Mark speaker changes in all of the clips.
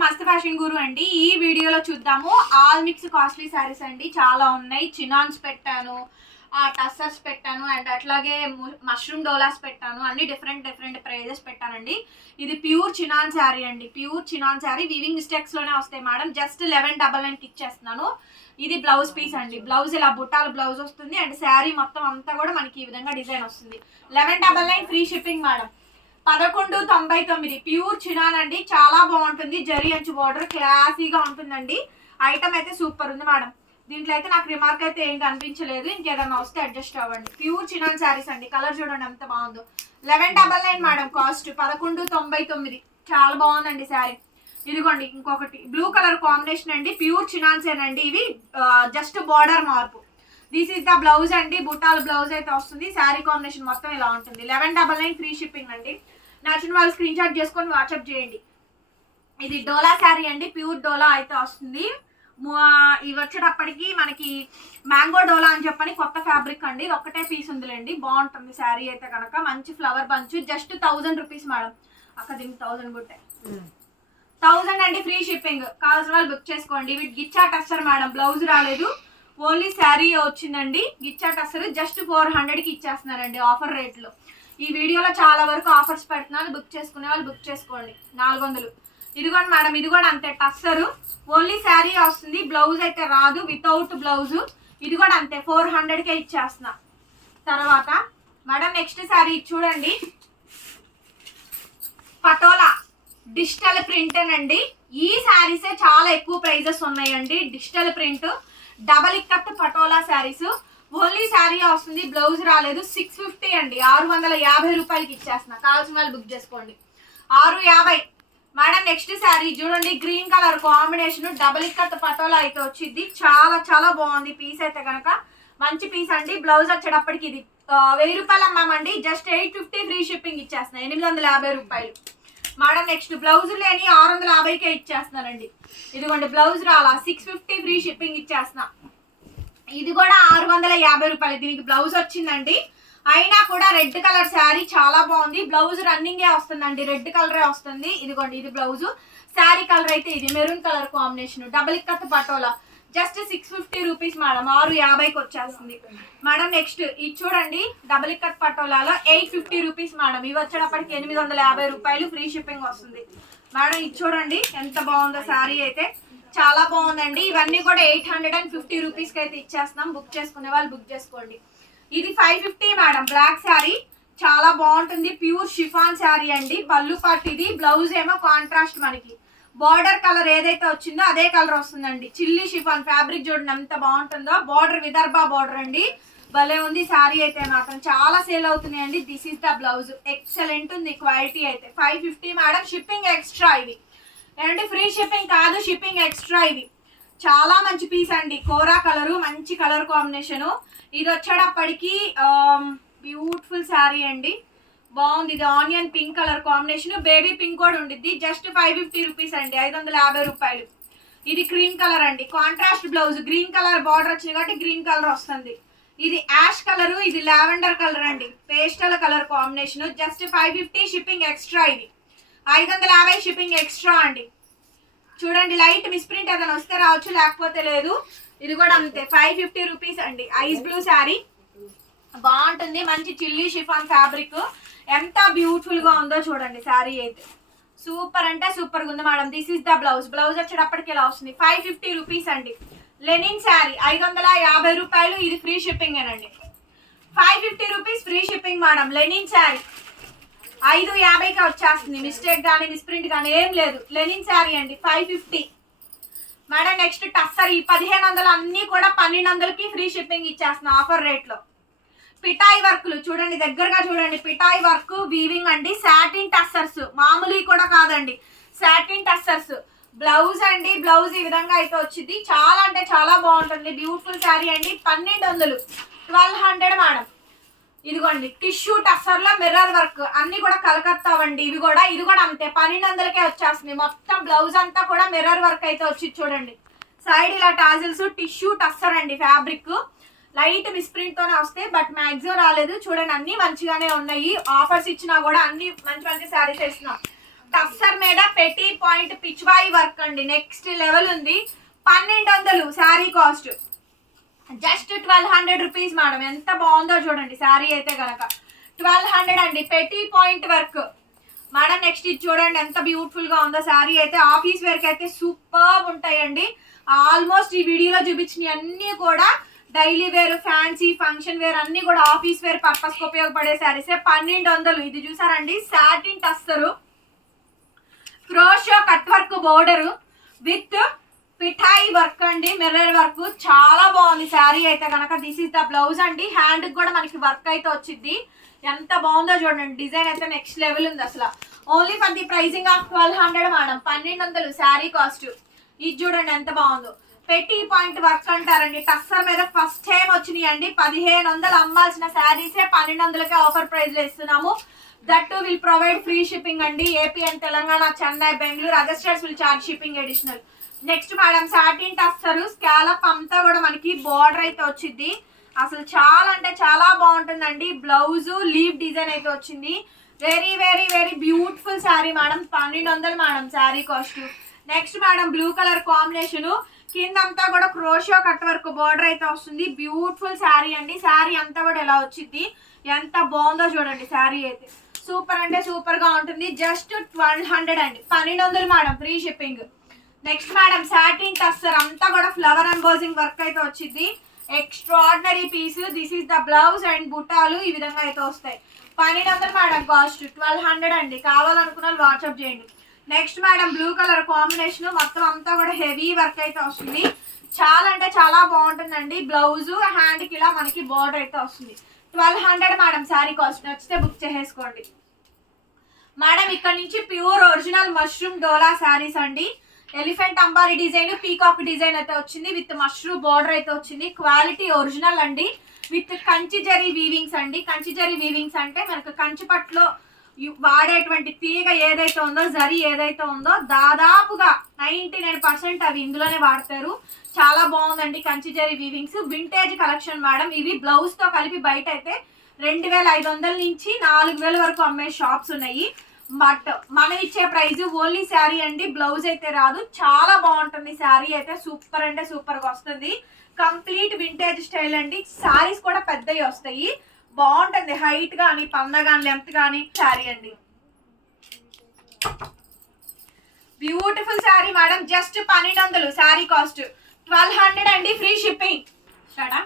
Speaker 1: మస్త్ ఫ్యాషన్ గురు అండి. ఈ వీడియోలో చూద్దాము. ఆల్ మిక్స్ కాస్ట్లీ శారీస్ అండి. చాలా ఉన్నాయి. చినాన్స్ పెట్టాను. టస్సర్స్ పెట్టాను. అండ్ అట్లాగే మష్రూమ్ డోలాస్ పెట్టాను. అన్ని డిఫరెంట్ డిఫరెంట్ ప్రైజెస్ పెట్టానండి. ఇది ప్యూర్ చినాన్ శారీ అండి. ప్యూర్ చినాన్ శారీ వివింగ్ మిస్టేక్స్లోనే వస్తాయి మేడం జస్ట్ లెవెన్ డబల్ నైన్కి ఇచ్చేస్తున్నాను. ఇది బ్లౌజ్ పీస్ అండి. బ్లౌజ్ ఇలా బుట్టాల బ్లౌజ్ వస్తుంది. అండ్ శారీ మొత్తం అంతా కూడా మనకి ఈ విధంగా డిజైన్ వస్తుంది. Eleven double nine free shipping madam పదకొండు తొంభై తొమ్మిది. ప్యూర్ చినాన్ అండి. చాలా బాగుంటుంది. జరి అంచు బార్డర్ క్లాసీగా ఉంటుందండి. ఐటమ్ అయితే సూపర్ ఉంది మేడం. దీంట్లో అయితే నాకు రిమార్క్ అయితే ఏం కనిపించలేదు ఇంకేదన్నా వస్తే అడ్జస్ట్ అవ్వండి. ప్యూర్ చినాన్ శారీస్ అండి. కలర్ చూడండి ఎంత బాగుందో. Eleven double nine madam cost పదకొండు తొంభై తొమ్మిది. చాలా బాగుందండి శారీ ఇదిగోండి ఇంకొకటి. బ్లూ కలర్ కాంబినేషన్ అండి. ప్యూర్ చినాన్సేనండి ఇవి జస్ట్ బార్డర్ మార్పు. దిస్ ఇస్ ద బ్లౌజ్ అండి. బుట్టాల బ్లౌజ్ అయితే వస్తుంది. శారీ కాంబినేషన్ మొత్తం ఇలా ఉంటుంది. Eleven double nine free shipping అండి. నచ్చిన వాళ్ళు స్క్రీన్ షాట్ చేసుకొని వాట్సాప్ చేయండి. ఇది డోలా శారీ అండి. ప్యూర్ డోలా అయితే వస్తుంది. ఇవి వచ్చేటప్పటికి మనకి మ్యాంగో డోలా అని చెప్పని కొత్త ఫ్యాబ్రిక్ అండి. ఇది ఒక్కటే పీస్ ఉందిలేండి. బాగుంటుంది శారీ అయితే కనుక మంచి flower bunch just thousand rupees madam అక్కడ దీనికి థౌజండ్ కొట్టే థౌజండ్ అండి ఫ్రీ షిప్పింగ్ కావాల్సిన వాళ్ళు బుక్ చేసుకోండి. ఇవి గిచ్చా టస్సర్ మేడం బ్లౌజ్ రాలేదు. ఓన్లీ శారీ వచ్చిందండి. గిచ్చాట అసలు జస్ట్ ఫోర్ హండ్రెడ్కి ఇచ్చేస్తున్నారండి ఆఫర్ రేట్లో ఈ వీడియోలో చాలా వరకు ఆఫర్స్ పెడుతున్నాను బుక్ చేసుకునే వాళ్ళు బుక్ చేసుకోండి. నాలుగు వందలు. ఇదిగోండి మేడం ఇది కూడా అంతే టస్సరు. ఓన్లీ శారీ వస్తుంది బ్లౌజ్ అయితే రాదు వితౌట్ బ్లౌజ్ ఇది కూడా అంతే ఫోర్ హండ్రెడ్కే ఇచ్చేస్తున్నా. తర్వాత మేడం నెక్స్ట్ శారీ చూడండి. పటోలా. డిజిటల్ ప్రింట్ అండి ఈ శారీసే చాలా ఎక్కువ ప్రైజెస్ ఉన్నాయండి. Digital print. Double ikat patola saris. Only sari వస్తుంది బ్లౌజ్ రాలేదు. సిక్స్ ఫిఫ్టీ అండి. ఆరు వందల యాభై రూపాయలకి ఇచ్చేస్తున్నా. కావాల్సిన వాళ్ళు బుక్ చేసుకోండి. ఆరు యాభై. మేడం నెక్స్ట్ శారీ చూడండి. Green colour combination double ikat patola అయితే వచ్చింది. చాలా చాలా బాగుంది. పీస్ అయితే కనుక మంచి పీస్ అండి. బ్లౌజ్ వచ్చేటప్పటికి ఇది వెయ్యి రూపాయలు అమ్మామండి. Just eight fifty free shipping ఇచ్చేస్తున్నాయి ఎనిమిది వందల యాభై రూపాయలు. మేడం నెక్స్ట్ బ్లౌజ్ లేని ఆరు వందల యాభైకే ఇచ్చేస్తున్నానండి. ఇదిగోండి బ్లౌజ్ రాలా. సిక్స్ ఫిఫ్టీ ఫ్రీ షిప్పింగ్ ఇచ్చేస్తున్నా. ఇది కూడా ఆరు వందల యాభై రూపాయలు. దీనికి బ్లౌజ్ వచ్చిందండి. అయినా కూడా రెడ్ కలర్ శారీ చాలా బాగుంది. బ్లౌజ్ రన్నింగే వస్తుందండి. రెడ్ కలరే వస్తుంది. ఇదిగోండి ఇది బ్లౌజ్. శారీ కలర్ అయితే ఇది. Maroon colour combination. Double ikat patola. Just six fifty rupees madam ఆరు యాభైకి వచ్చేస్తుంది. మేడం నెక్స్ట్ ఇది చూడండి డబుల్ ఇక్కత్ పటోలాలో ఎయిట్ ఫిఫ్టీ రూపీస్ మేడం. ఇవి వచ్చేటప్పటికి ఎనిమిది వందల యాభై రూపాయలు ఫ్రీ షిప్పింగ్ వస్తుంది. మేడం ఇది చూడండి ఎంత బాగుందో శారీ అయితే. చాలా బాగుందండి. ఇవన్నీ కూడా ఎయిట్ హండ్రెడ్ అండ్ ఫిఫ్టీ రూపీస్కి అయితే ఇచ్చేస్తున్నాం. బుక్ చేసుకునే వాళ్ళు బుక్ చేసుకోండి. ఇది five fifty madam black sari చాలా బాగుంటుంది. ప్యూర్ షిఫాన్ శారీ అండి. పళ్ళు పట్టు ఇది బ్లౌజ్ ఏమో కాంట్రాస్ట్ మనకి. బార్డర్ కలర్ ఏదైతే వచ్చిందో అదే కలర్ వస్తుందండి. చిల్లీ షిఫాన్ ఫ్యాబ్రిక్ చూడండి ఎంత బాగుంటుందో. బార్డర్ విదర్భ బార్డర్ అండి. భలే ఉంది శారీ అయితే మాత్రం. చాలా సేల్ అవుతున్నాయండి. This is the blouse excellent ఉంది క్వాలిటీ అయితే. Five fifty madam shipping extra ఇవి. ఏంటంటే ఫ్రీ షిప్పింగ్ కాదు షిప్పింగ్ ఎక్స్ట్రా ఇవి. చాలా మంచి పీస్ అండి. కోరా కలరు మంచి కలర్ కాంబినేషన్. ఇది వచ్చేటప్పటికి బ్యూటిఫుల్ శారీ అండి. బాగుంది. ఇది onion pink colour combination. Baby pink కూడా ఉండిద్ది. జస్ట్ ఫైవ్ ఫిఫ్టీ రూపీస్ అండి. ఐదు వందల యాభై రూపాయలు. ఇది క్రీమ్ కలర్ అండి. Contrast blouse. Green colour border వచ్చింది కాబట్టి గ్రీన్ కలర్ వస్తుంది. ఇది యాష్ కలర్ ఇది లావెండర్ కలర్ అండి. Pastel colour combination. Just five fifty shipping extra ఇది. ఐదు వందల యాభై షిప్పింగ్ ఎక్స్ట్రా అండి. చూడండి లైట్ మిస్ప్రింట్ ఏదైనా వస్తే రావచ్చు లేకపోతే లేదు. ఇది కూడా అంతే. ఫైవ్ ఫిఫ్టీ రూపీస్ అండి. Ice blue sari. బాగుంటుంది. మంచి చిల్లీ షిఫాన్ ఫ్యాబ్రిక్. ఎంత బ్యూటిఫుల్గా ఉందో చూడండి శారీ అయితే. సూపర్ అంటే సూపర్గా ఉంది madam. This is the blouse blouse వచ్చేటప్పటికి ఇలా వస్తుంది? ఫైవ్ ఫిఫ్టీ రూపీస్ అండి. లెనిన్ శారీ. ఐదు వందల యాభై రూపాయలు. ఇది ఫ్రీ షిప్పింగ్ అండి five fifty rupees free shipping madam. Linen sari. ఐదు యాభైకి వచ్చేస్తుంది. మిస్టేక్ కానీ మిస్ప్రింట్ కానీ ఏం లేదు. లెనిన్ శారీ అండి. Five fifty madam next tussar. ఈ పదిహేను వందలు అన్నీ కూడా పన్నెండు వందలకి ఫ్రీ షిప్పింగ్ ఇచ్చేస్తున్నాం. ఆఫర్ రేట్లో పిటాయి వర్క్లు చూడండి దగ్గరగా చూడండి. పిటాయి వర్క్ వీవింగ్ అండి. సాటిన్ టస్సర్స్ మామూలు కూడా కాదండి. సాటిన్ టస్సర్స్ బ్లౌజ్ అండి. బ్లౌజ్ ఈ విధంగా అయితే వచ్చింది. చాలా అంటే చాలా బాగుంటుంది. బ్యూటిఫుల్ శారీ అండి. పన్నెండు వందలు. ట్వెల్వ్ హండ్రెడ్ మేడం ఇదిగోండి. టిష్యూ టస్సర్లో మిర్రర్ వర్క్ అన్ని కూడా కలకత్తా అండి ఇవి కూడా ఇది కూడా అంతే. పన్నెండు వందలకే వచ్చేస్తుంది మొత్తం బ్లౌజ్ అంతా కూడా మిర్రర్ వర్క్ అయితే వచ్చి చూడండి. సైడ్ ఇలా టాజిల్స్ టిష్యూ టస్సర్ అండి ఫ్యాబ్రిక్ లైట్ మిస్ప్రింట్ తోనే బట్ మ్యాక్సిమం రాలేదు. చూడండి అన్ని మంచిగానే ఉన్నాయి. ఆఫర్స్ ఇచ్చినా కూడా అన్ని మంచి మంచి శారీస్ ఇస్తున్నాం టఫ్సర్ మీద పెట్టి పాయింట్ పిచ్వాయి వర్క్ అండి. నెక్స్ట్ లెవెల్ ఉంది. పన్నెండు వందలు sari cost. Just twelve hundred rupees madam. ఎంత బాగుందో చూడండి శారీ అయితే కనుక ట్వెల్వ్ హండ్రెడ్ అండి. పెట్టి పాయింట్ వర్క్. మేడం నెక్స్ట్ ఇది చూడండి ఎంత బ్యూటిఫుల్గా ఉందో శారీ అయితే. ఆఫీస్ వేర్కి అయితే సూపర్ ఉంటాయండి. ఆల్మోస్ట్ ఈ వీడియోలో చూపించినవి అన్నీ కూడా daily wear fancy function wear అన్ని కూడా ఆఫీస్ వేర్ పర్పస్కు ఉపయోగపడే శారీసే పన్నెండు వందలు ఇది చూసారండి? Satin tussar crochet cut work border with పిఠాయి work అండి మిర్రర్ వర్క్. చాలా బాగుంది శారీ అయితే కనుక దిస్ ఇస్ ద బ్లౌజ్ అండి. హ్యాండ్ కూడా మనకి వర్క్ అయితే వచ్చింది. ఎంత బాగుందో చూడండి. డిజైన్ అయితే నెక్స్ట్ లెవెల్ ఉంది అసలు. Only for the pricing of twelve hundred madam పన్నెండు వందలు శారీ కాస్ట్ ఇది చూడండి ఎంత బాగుందో. పెట్టి పాయింట్ వర్క్ అంటారండి. కస్టర్ మీద ఫస్ట్ టైం వచ్చినాయి అండి పదిహేను వందలు అమ్మాల్సిన శారీసే పన్నెండు వందలకే ఆఫర్ ప్రైజ్ ఇస్తున్నాము. That will provide free shipping అండి. AP and Telangana Chennai Bengaluru other states will charge shipping additional. Next madam satin tussar scallop అంతా కూడా మనకి బార్డర్ అయితే వచ్చింది అసలు చాలా అంటే చాలా బాగుంటుందండి. బ్లౌజు లీవ్ డిజైన్ అయితే వచ్చింది. Very very very beautiful sari madam పన్నెండు వందలు madam sari cost next madam blue colour combination కింద అంతా కూడా క్రోషో కట్ వర్క్ బార్డర్ అయితే వస్తుంది. బ్యూటిఫుల్ శారీ అండి. శారీ అంతా కూడా ఎలా వచ్చింది? ఎంత బాగుందో చూడండి శారీ అయితే. సూపర్ అంటే సూపర్గా ఉంటుంది. జస్ట్ ట్వెల్వ్ హండ్రెడ్ అండి. పన్నెండు వందలు madam free shipping next madam satin tussar అంతా కూడా ఫ్లవర్ అంబోజింగ్ వర్క్ అయితే వచ్చింది. Extraordinary piece this is the blouse and బుట్టాలు ఈ విధంగా అయితే వస్తాయి. పన్నెండు వందలు మేడం కాస్ట్ ట్వెల్వ్ హండ్రెడ్ అండి. కావాలనుకున్న వాళ్ళు వాట్సాప్ చేయండి. Next madam blue colour combination మొత్తం అంతా కూడా హెవీ వర్క్ అయితే వస్తుంది. చాలా అంటే చాలా బాగుంటుందండి. బ్లౌజ్ హ్యాండ్కి ఇలా మనకి బోర్డర్ అయితే వస్తుంది. Twelve hundred madam sari cost నచ్చితే బుక్ చేసేసుకోండి. మేడం ఇక్కడ నుంచి pure original mushroom Dola saris అండి. ఎలిఫెంట్ అంబారీ డిజైన్ పీకాక్ డిజైన్ అయితే వచ్చింది. విత్ మష్రూమ్ బార్డర్ అయితే వచ్చింది. క్వాలిటీ ఒరిజినల్ అండి. విత్ కంచి జరీ వీవింగ్స్ అండి. కంచి జరీ వీవింగ్స్ అంటే మనకు కంచి పట్టులో వాడేటువంటి తీగ ఏదైతే ఉందో జరీ ఏదైతే ఉందో దాదాపుగా నైంటీ నైన్ పర్సెంట్ అవి ఇందులోనే వాడతారు. చాలా బాగుందండి కంచి జరి వీవింగ్స్ వింటేజ్ కలెక్షన్ మేడం. ఇవి బ్లౌజ్తో కలిపి బయట అయితే రెండు వేల ఐదు వందల నుంచి నాలుగు వేల వరకు అమ్మే షాప్స్ ఉన్నాయి. బట్ మనం ఇచ్చే ప్రైస్ ఓన్లీ శారీ అండి. బ్లౌజ్ అయితే రాదు. చాలా బాగుంటుంది శారీ అయితే. సూపర్ అంటే సూపర్గా వస్తుంది. కంప్లీట్ వింటేజ్ స్టైల్ అండి. శారీస్ కూడా పెద్దవి వస్తాయి. బాగుంటుంది. హైట్ కానీ పంద కానీ లెంత్ కానీ శారీ అండి. బ్యూటిఫుల్ శారీ మేడం జస్ట్ పన్నెండు వందలు శారీ కాస్ట్ ట్వెల్వ్ హండ్రెడ్ అండి ఫ్రీ షిప్పింగ్ స్టార్టా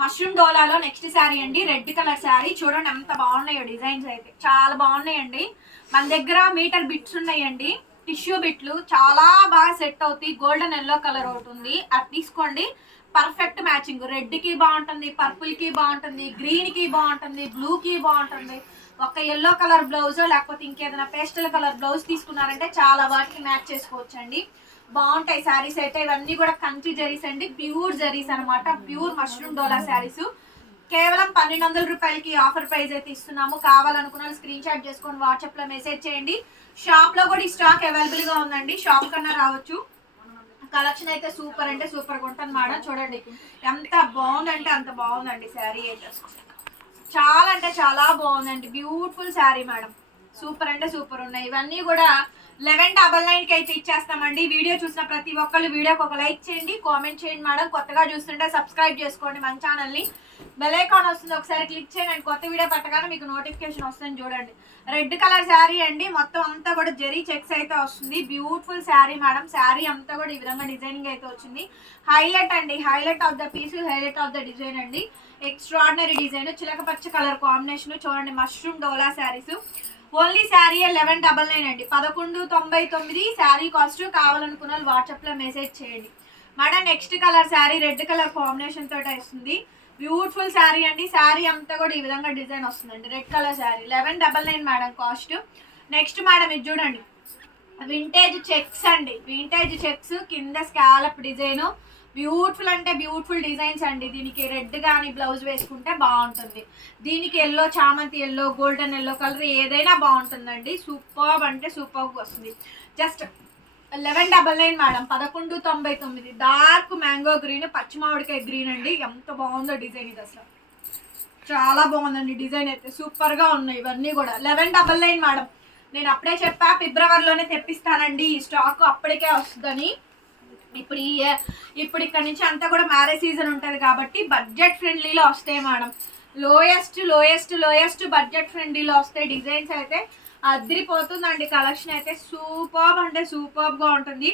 Speaker 1: మష్రూమ్ డోలాలో నెక్స్ట్ శారీ అండి రెడ్ కలర్ శారీ. చూడండి ఎంత బాగున్నాయో డిజైన్స్ అయితే. చాలా బాగున్నాయండి. మన దగ్గర మీటర్ బిట్స్ ఉన్నాయండి. టిష్యూ బిట్లు చాలా బాగా సెట్ అవుతాయి. గోల్డెన్ ఎల్లో కలర్ ఒకటి ఉంది అది తీసుకోండి. Perfect matching. రెడ్కి బాగుంటుంది పర్పుల్కి బాగుంటుంది గ్రీన్కి బాగుంటుంది బ్లూ కి బాగుంటుంది. ఒక ఎల్లో కలర్ బ్లౌజ్ లేకపోతే ఇంకేదైనా పేస్టల్ కలర్ బ్లౌజ్ తీసుకున్నారంటే చాలా వాటికి మ్యాచ్ చేసుకోవచ్చండి. బాగుంటాయి శారీస్ అయితే. ఇవన్నీ కూడా కంచి జరీస్ అండి. ప్యూర్ జరీస్ అనమాట ప్యూర్ మష్రూమ్ డోలా శారీస్ కేవలం పన్నెండు వందల రూపాయలకి ఆఫర్ ప్రైస్ అయితే ఇస్తున్నాము. కావాలనుకున్న స్క్రీన్ షాట్ చేసుకొని వాట్సాప్లో మెసేజ్ చేయండి. షాప్లో కూడా ఈ స్టాక్ అవైలబుల్గా ఉందండి. షాప్ కన్నా రావచ్చు. కలెక్షన్ అయితే సూపర్ అంటే సూపర్ ఉంటుంది మేడం. చూడండి ఎంత బాగుందంటే అంత బాగుందండి శారీ అయితే. చాలా అంటే చాలా బాగుందండి. Beautiful sari madam. సూపర్ అంటే సూపర్ ఉన్నాయి. ఇవన్నీ కూడా లెవెన్ డబల్ నైన్కి అయితే ఇచ్చేస్తామండి. వీడియో చూసిన ప్రతి ఒక్కళ్ళు వీడియోకి ఒక లైక్ చేయండి. కామెంట్ చేయండి మేడం. కొత్తగా చూస్తుంటే సబ్స్క్రైబ్ చేసుకోండి మన ఛానల్ని. బెల్ ఐకాన్ వస్తుంది. ఒకసారి క్లిక్ చేయండి. అండ్ కొత్త వీడియో పెట్టగానే మీకు నోటిఫికేషన్ వస్తుంది చూడండి. రెడ్ కలర్ శారీ అండి. మొత్తం అంతా కూడా జరీ చెక్స్ అయితే వస్తుంది. Beautiful sari madam. శారీ అంతా కూడా ఈ విధంగా డిజైనింగ్ అయితే వచ్చింది. హైలైట్ అండి. Highlight of the piece highlight of the design అండి. Extraordinary design. చిలక పచ్చ కలర్ కాంబినేషన్. చూడండి mushroom dola saris. Only sari eleven double nine అండి. పదకొండు తొంభై తొమ్మిది శారీ కాస్ట్ కావాలనుకున్న వాళ్ళు వాట్సాప్లో మెసేజ్ చేయండి. Madam next colour sari red colour combination తోటి వస్తుంది. బ్యూటిఫుల్ శారీ అండి. శారీ అంతా కూడా ఈ విధంగా డిజైన్ వస్తుందండి. Red colour sari. Eleven double nine madam cost. Next madam ఇది చూడండి. వింటేజ్ చెక్స్ అండి. వింటేజ్ చెక్స్ కింద స్కాలప్ డిజైను. బ్యూటిఫుల్ అంటే బ్యూటిఫుల్ డిజైన్స్ అండి. దీనికి రెడ్ కానీ బ్లౌజ్ వేసుకుంటే బాగుంటుంది. దీనికి ఎల్లో చామంతి ఎల్లో గోల్డెన్ ఎల్లో కలర్ ఏదైనా బాగుంటుందండి. సూపర్ అంటే సూపర్ వస్తుంది. Just eleven double nine madam పదకొండు తొంభై తొమ్మిది. డార్క్ మ్యాంగో గ్రీన్ పచ్చి మామిడికాయ గ్రీన్ అండి. ఎంత బాగుందో డిజైన్ ఇది అసలు. చాలా బాగుందండి డిజైన్ అయితే. సూపర్గా ఉన్నాయి ఇవన్నీ కూడా. లెవెన్ డబల్ నైన్ మేడం నేను అప్పుడే చెప్పా ఫిబ్రవరిలోనే తెప్పిస్తానండి. ఈ స్టాక్ అప్పటికే వస్తుందని. ఇప్పుడు ఈ ఇప్పుడు ఇక్కడ నుంచి అంతా కూడా మ్యారేజ్ సీజన్ ఉంటుంది కాబట్టి బడ్జెట్ ఫ్రెండ్లీలో వస్తాయి madam lowest lowest lowest budget ఫ్రెండ్లీలో వస్తాయి డిజైన్స్ అయితే అదిరిపోతుందండి కలెక్షన్ అయితే. సూపర్బ్ అంటే సూపర్బ్గా ఉంటుంది.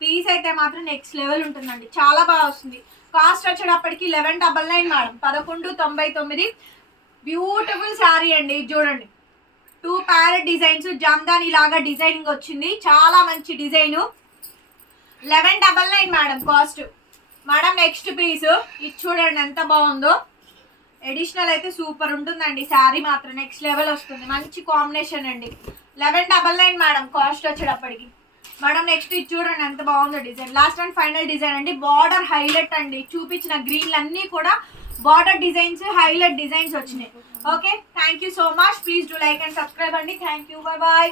Speaker 1: పీస్ అయితే మాత్రం నెక్స్ట్ లెవెల్ ఉంటుందండి. చాలా బాగా వస్తుంది. కాస్ట్ వచ్చేటప్పటికి లెవెన్ డబల్ నైన్ మేడం పదకొండు తొంభై తొమ్మిది. బ్యూటిఫుల్ శారీ అండి. ఇది చూడండి. టూ ప్యారెట్ డిజైన్స్ జామ్దాని లాగా డిజైనింగ్ వచ్చింది. చాలా మంచి design eleven double nine madam cost. Madam next piece ఇది చూడండి ఎంత బాగుందో. ఎడిషనల్ అయితే సూపర్ ఉంటుందండి. శారీ మాత్రం నెక్స్ట్ లెవెల్ వస్తుంది. మంచి కాంబినేషన్ అండి. Eleven double nine madam cost వచ్చేటప్పటికి. మేడం నెక్స్ట్ ఇది చూడండి ఎంత బాగుందో design. Last and final design అండి. బార్డర్ హైలైట్ అండి. చూపించిన గ్రీన్లు అన్నీ కూడా బార్డర్ డిజైన్స్ హైలైట్ డిజైన్స్ వచ్చినాయి. Okay thank you so much please do like and subscribe అండి. Thank you bye bye